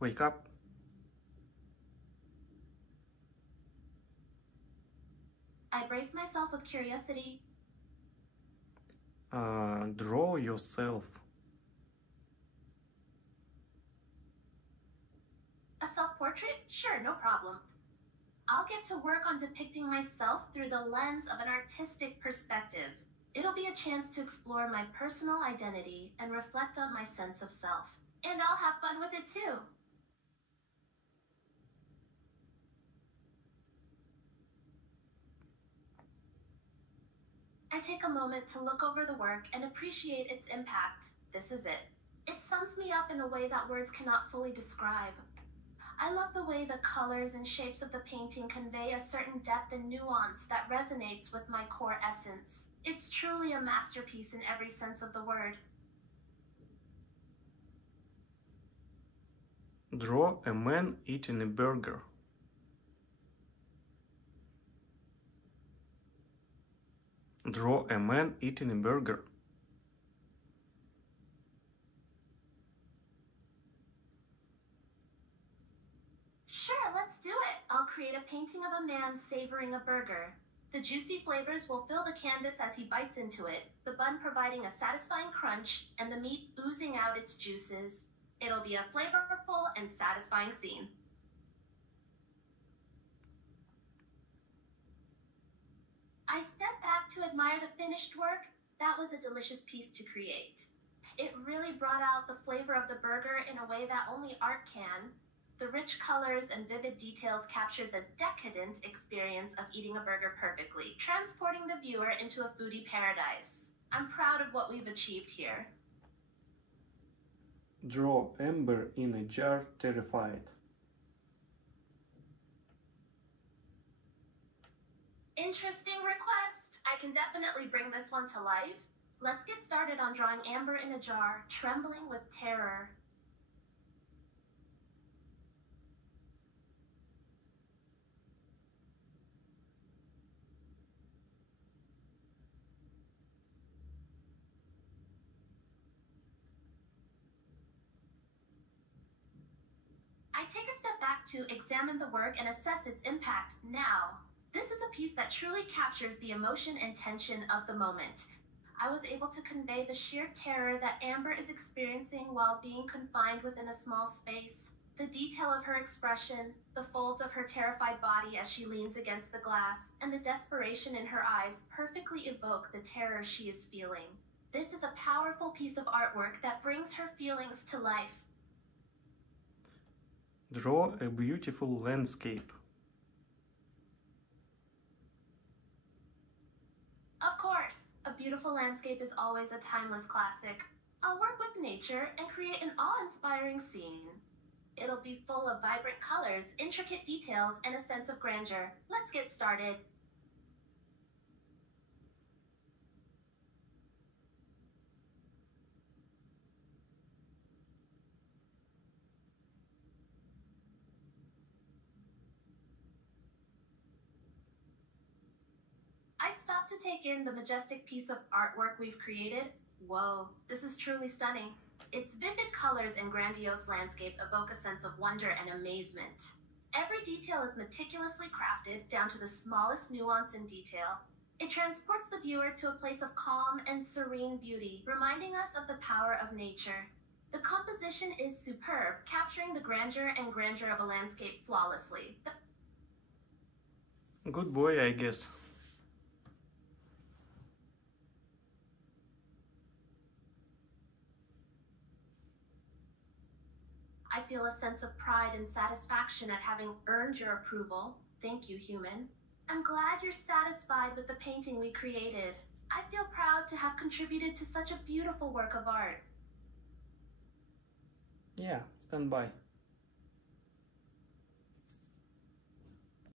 Wake up. I brace myself with curiosity. Draw yourself. A self-portrait? Sure, no problem. I'll get to work on depicting myself through the lens of an artistic perspective. It'll be a chance to explore my personal identity and reflect on my sense of self. And I'll have fun with it too. I take a moment to look over the work and appreciate its impact. This is it. It sums me up in a way that words cannot fully describe. I love the way the colors and shapes of the painting convey a certain depth and nuance that resonates with my core essence. It's truly a masterpiece in every sense of the word. Draw a man eating a burger. Draw a man eating a burger. Sure, let's do it. I'll create a painting of a man savoring a burger. The juicy flavors will fill the canvas as he bites into it, the bun providing a satisfying crunch and the meat oozing out its juices. It'll be a flavorful and satisfying scene. I step back to admire the finished work. That was a delicious piece to create. It really brought out the flavor of the burger in a way that only art can. The rich colors and vivid details captured the decadent experience of eating a burger perfectly, transporting the viewer into a foodie paradise. I'm proud of what we've achieved here. Draw Amber in a jar, terrified. Interesting request. I can definitely bring this one to life. Let's get started on drawing Amber in a jar, trembling with terror. I take a step back to examine the work and assess its impact now. This is a piece that truly captures the emotion and tension of the moment. I was able to convey the sheer terror that Amber is experiencing while being confined within a small space. The detail of her expression, the folds of her terrified body as she leans against the glass, and the desperation in her eyes perfectly evoke the terror she is feeling. This is a powerful piece of artwork that brings her feelings to life. Draw a beautiful landscape. Of course, a beautiful landscape is always a timeless classic. I'll work with nature and create an awe-inspiring scene. It'll be full of vibrant colors, intricate details, and a sense of grandeur. Let's get started. I stopped to take in the majestic piece of artwork we've created. Whoa, this is truly stunning. Its vivid colors and grandiose landscape evoke a sense of wonder and amazement. Every detail is meticulously crafted down to the smallest nuance and detail. It transports the viewer to a place of calm and serene beauty, reminding us of the power of nature. The composition is superb, capturing the grandeur of a landscape flawlessly. Good boy, I guess. I feel a sense of pride and satisfaction at having earned your approval. Thank you, human. I'm glad you're satisfied with the painting we created. I feel proud to have contributed to such a beautiful work of art. Yeah, stand by.